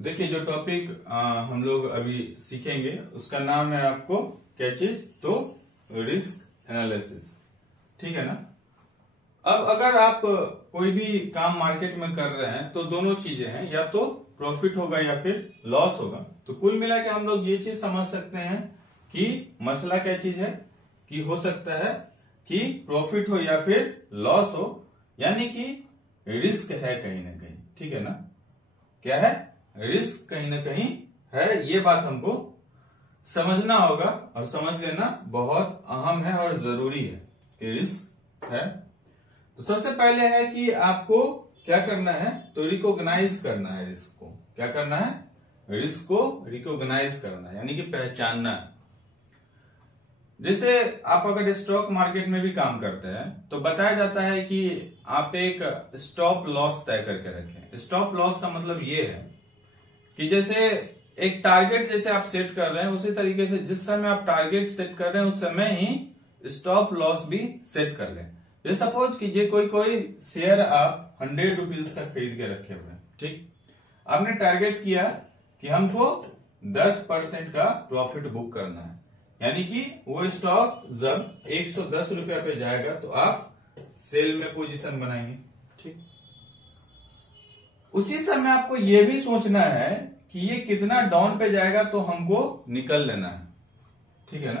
देखिए जो टॉपिक हम लोग अभी सीखेंगे उसका नाम है आपको क्या चीज, तो रिस्क एनालिसिस। ठीक है ना। अब अगर आप कोई भी काम मार्केट में कर रहे हैं तो दोनों चीजें हैं, या तो प्रॉफिट होगा या फिर लॉस होगा। तो कुल मिला के हम लोग ये चीज समझ सकते हैं कि मसला क्या चीज है, कि हो सकता है कि प्रॉफिट हो या फिर लॉस हो, यानी कि रिस्क है कहीं ना कहीं। ठीक है ना। क्या है, रिस्क कहीं ना कहीं है। ये बात हमको समझना होगा और समझ लेना बहुत अहम है और जरूरी है कि रिस्क है। तो सबसे पहले है कि आपको क्या करना है, तो रिकॉग्नाइज करना है रिस्क को। क्या करना है, रिस्क को रिकॉग्नाइज करना है, यानी कि पहचानना है। जैसे आप अगर स्टॉक मार्केट में भी काम करते हैं तो बताया जाता है कि आप एक स्टॉप लॉस तय करके रखें। स्टॉप लॉस का मतलब ये है कि जैसे एक टारगेट जैसे आप सेट कर रहे हैं, उसी तरीके से जिस समय आप टारगेट सेट कर रहे हैं उस समय ही स्टॉप लॉस भी सेट कर लें। जैसे सपोज कीजिए कोई शेयर आप 100 रुपीज का खरीद के रखे हुए हैं। ठीक, आपने टारगेट किया कि हमको 10% का प्रॉफिट बुक करना है, यानी कि वो स्टॉक जब 110 रुपया पे जाएगा तो आप सेल में पोजीशन बनाएंगे। ठीक, उसी समय आपको ये भी सोचना है कि ये कितना डाउन पे जाएगा तो हमको निकल लेना है। ठीक है ना।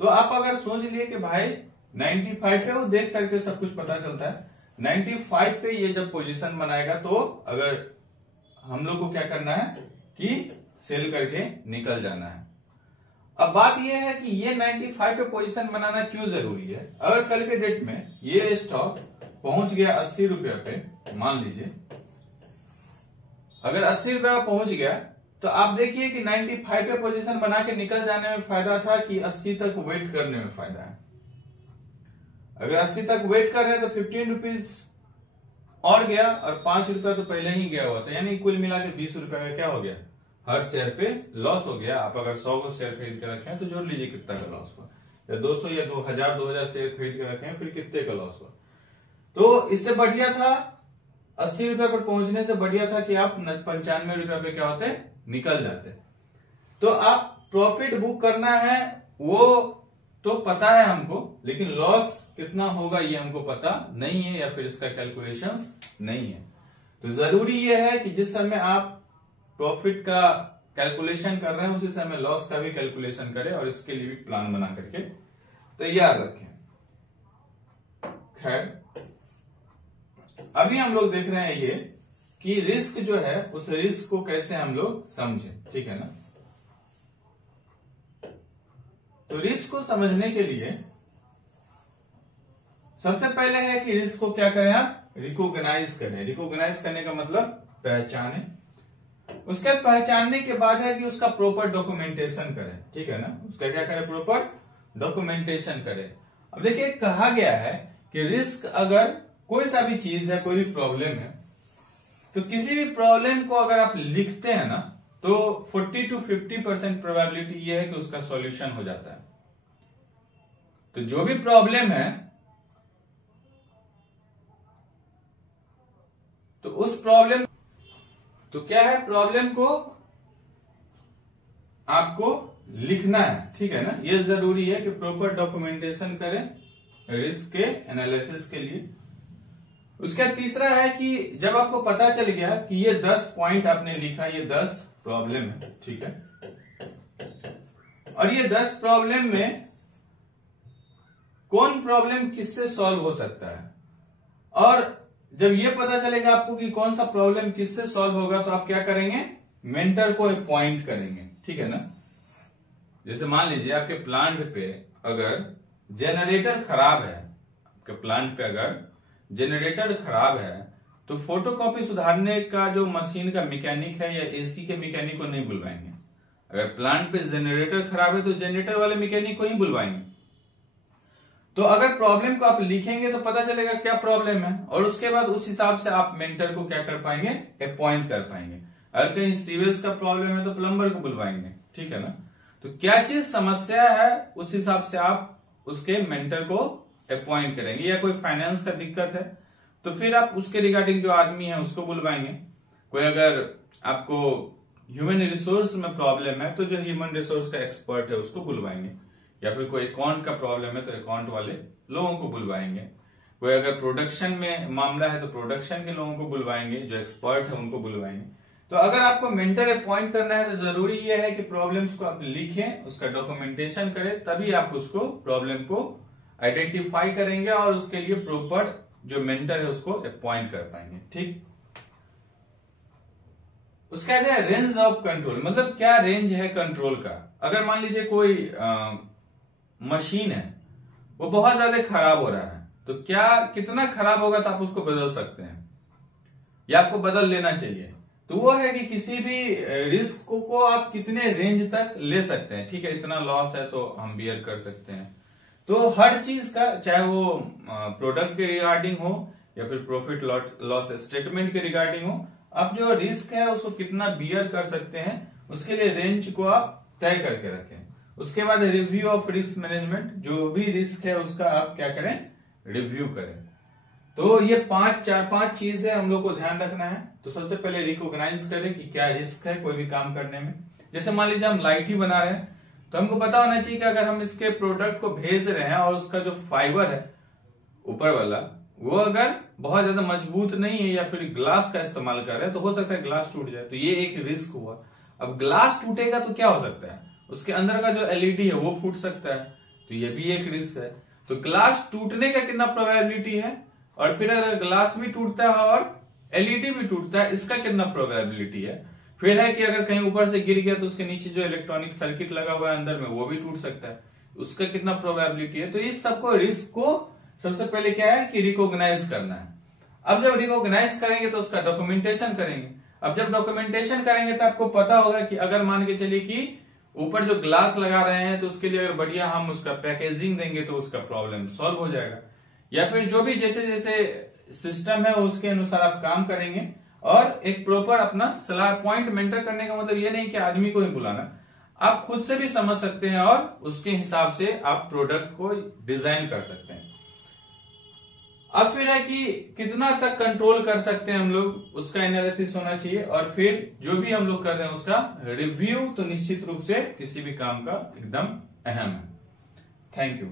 तो आप अगर सोच लिए कि भाई 95 पे, वो देख करके सब कुछ पता चलता है 95 पे ये जब पोजीशन बनाएगा तो अगर हम लोग को क्या करना है कि सेल करके निकल जाना है। अब बात यह है कि ये 95 पे पोजीशन बनाना क्यों जरूरी है। अगर कल के डेट में ये स्टॉक पहुंच गया 80 रुपया पे, मान लीजिए अगर 80 रुपया पहुंच गया तो आप देखिए कि 95 पे पोजीशन बना के निकल जाने में फायदा था कि 80 तक वेट करने में फायदा है। अगर 80 तक वेट कर रहे हैं तो 15 रुपीज और गया और 5 रुपया तो पहले ही गया हुआ था, यानी कुल मिला के 20 रुपया का क्या हो गया, हर शेयर पे लॉस हो गया। आप अगर 100 को शेयर खरीद के रखे हैं तो जोड़ लीजिए कितना का लॉस हुआ, या 200 या 2000 शेयर खरीद के रखे हैं फिर कितने का लॉस हुआ। तो इससे बढ़िया था 80 रुपया पर पहुंचने से बढ़िया था कि आप 95 रुपया पे क्या होते निकल जाते। तो आप प्रॉफिट बुक करना है वो तो पता है हमको, लेकिन लॉस कितना होगा ये हमको पता नहीं है, या फिर इसका कैलकुलेशंस नहीं है। तो जरूरी यह है कि जिस समय आप प्रॉफिट का कैलकुलेशन कर रहे हैं उसी समय लॉस का भी कैलकुलेशन करें और इसके लिए भी प्लान बना करके तैयार रखें। खैर, अभी हम लोग देख रहे हैं ये कि रिस्क जो है उस रिस्क को कैसे हम लोग समझें। ठीक है ना। तो रिस्क को समझने के लिए सबसे पहले है कि रिस्क को क्या करें, आप रिकॉग्नाइज करें। रिकॉग्नाइज करने का मतलब पहचाने। उसके पहचानने के बाद है कि उसका प्रॉपर डॉक्यूमेंटेशन करें। ठीक है ना। उसका क्या करें, प्रॉपर डॉक्यूमेंटेशन करें। अब देखिए कहा गया है कि रिस्क अगर कोई सा भी चीज है, कोई भी प्रॉब्लम है, तो किसी भी प्रॉब्लम को अगर आप लिखते हैं ना तो 40 to 50% प्रोबेबिलिटी ये है कि उसका सॉल्यूशन हो जाता है। तो जो भी प्रॉब्लम है तो उस प्रॉब्लम तो क्या है, प्रॉब्लम को आपको लिखना है। ठीक है ना। ये जरूरी है कि प्रॉपर डॉक्यूमेंटेशन करें रिस्क के एनालिसिस के लिए। उसका तीसरा है कि जब आपको पता चल गया कि ये 10 पॉइंट आपने लिखा, ये 10 प्रॉब्लम है। ठीक है। और ये 10 प्रॉब्लम में कौन प्रॉब्लम किससे सॉल्व हो सकता है, और जब ये पता चलेगा आपको कि कौन सा प्रॉब्लम किससे सॉल्व होगा तो आप क्या करेंगे, मेंटर को अपॉइंट करेंगे। ठीक है ना। जैसे मान लीजिए आपके प्लांट पे अगर जनरेटर खराब है, आपके प्लांट पे अगर जनरेटर खराब है तो फोटोकॉपी सुधारने का जो मशीन का मैकेनिक है या एसी के मैकेनिक को नहीं बुलवाएंगे। अगर प्लांट पे जनरेटर खराब है तो जनरेटर वाले मैकेनिक को ही बुलवाएंगे। तो अगर प्रॉब्लम को आप लिखेंगे तो पता चलेगा क्या प्रॉब्लम है, और उसके बाद उस हिसाब से आप मेंटर को क्या कर पाएंगे, अपॉइंट कर पाएंगे। अगर कहीं सीवेज का प्रॉब्लम है तो प्लम्बर को बुलवाएंगे। ठीक है ना। तो क्या चीज समस्या है उस हिसाब से आप उसके मेंटर को अपॉइंट करेंगे। या कोई फाइनेंस का दिक्कत है तो फिर आप उसके रिगार्डिंग जो आदमी है उसको बुलवाएंगे। कोई अगर आपको ह्यूमन रिसोर्स में प्रॉब्लम है तो जो ह्यूमन रिसोर्स का एक्सपर्ट है उसको बुलवाएंगे, या फिर कोई अकाउंट का प्रॉब्लम है तो अकाउंट वाले लोगों को बुलवाएंगे। कोई अगर प्रोडक्शन में मामला है तो प्रोडक्शन के लोगों को बुलवाएंगे, जो एक्सपर्ट है उनको बुलवाएंगे। तो अगर आपको मेंटर अपॉइंट करना है तो जरूरी यह है कि प्रॉब्लम्स को आप लिखें, उसका डॉक्यूमेंटेशन करें, तभी आप उसको प्रॉब्लम को आइडेंटिफाई करेंगे और उसके लिए प्रॉपर जो मेंटर है उसको अपॉइंट कर पाएंगे। ठीक, उसका है रेंज ऑफ कंट्रोल, मतलब क्या रेंज है कंट्रोल का। अगर मान लीजिए कोई मशीन है वो बहुत ज्यादा खराब हो रहा है, तो क्या कितना खराब होगा तो आप उसको बदल सकते हैं या आपको बदल लेना चाहिए। तो वो है कि किसी भी रिस्क को आप कितने रेंज तक ले सकते हैं। ठीक है, इतना लॉस है तो हम बियर कर सकते हैं। तो हर चीज का, चाहे वो प्रोडक्ट के रिगार्डिंग हो या फिर प्रॉफिट लॉस स्टेटमेंट के रिगार्डिंग हो, आप जो रिस्क है उसको कितना बियर कर सकते हैं उसके लिए रेंज को आप तय करके रखें। उसके बाद रिव्यू ऑफ रिस्क मैनेजमेंट, जो भी रिस्क है उसका आप क्या करें, रिव्यू करें। तो ये 4-5 चीजें हम लोग को ध्यान रखना है। तो सबसे पहले रिकॉग्नाइज करें कि क्या रिस्क है कोई भी काम करने में। जैसे मान लीजिए हम लाइट ही बना रहे हैं तो हमको पता होना चाहिए कि अगर हम इसके प्रोडक्ट को भेज रहे हैं और उसका जो फाइबर है ऊपर वाला वो अगर बहुत ज्यादा मजबूत नहीं है या फिर ग्लास का इस्तेमाल कर रहे हैं तो हो सकता है ग्लास टूट जाए, तो ये एक रिस्क हुआ। अब ग्लास टूटेगा तो क्या हो सकता है, उसके अंदर का जो एलईडी है वो फूट सकता है, तो ये भी एक रिस्क है। तो ग्लास टूटने का कितना प्रोबेबिलिटी है, और फिर अगर ग्लास भी टूटता है और एलईडी भी टूटता है इसका कितना प्रोबेबिलिटी है। फिर है कि अगर कहीं ऊपर से गिर गया तो उसके नीचे जो इलेक्ट्रॉनिक सर्किट लगा हुआ है अंदर में वो भी टूट सकता है, उसका कितना प्रोबेबिलिटी है। तो इस सबको रिस्क को सबसे पहले क्या है कि रिकॉग्नाइज करना है। अब जब रिकॉग्नाइज करेंगे तो उसका डॉक्यूमेंटेशन करेंगे। अब जब डॉक्यूमेंटेशन करेंगे तो आपको पता होगा कि अगर मान के चलिए कि ऊपर जो ग्लास लगा रहे हैं तो उसके लिए अगर बढ़िया हम उसका पैकेजिंग देंगे तो उसका प्रॉब्लम सॉल्व हो जाएगा, या फिर जो भी जैसे जैसे सिस्टम है उसके अनुसार आप काम करेंगे। और एक प्रॉपर अपना सलाह पॉइंट मेंटर करने का मतलब ये नहीं कि आदमी को ही बुलाना, आप खुद से भी समझ सकते हैं और उसके हिसाब से आप प्रोडक्ट को डिजाइन कर सकते हैं। अब फिर है कि कितना तक कंट्रोल कर सकते हैं हम लोग, उसका एनालिसिस होना चाहिए। और फिर जो भी हम लोग कर रहे हैं उसका रिव्यू तो निश्चित रूप से किसी भी काम का एकदम अहम है। Thank you.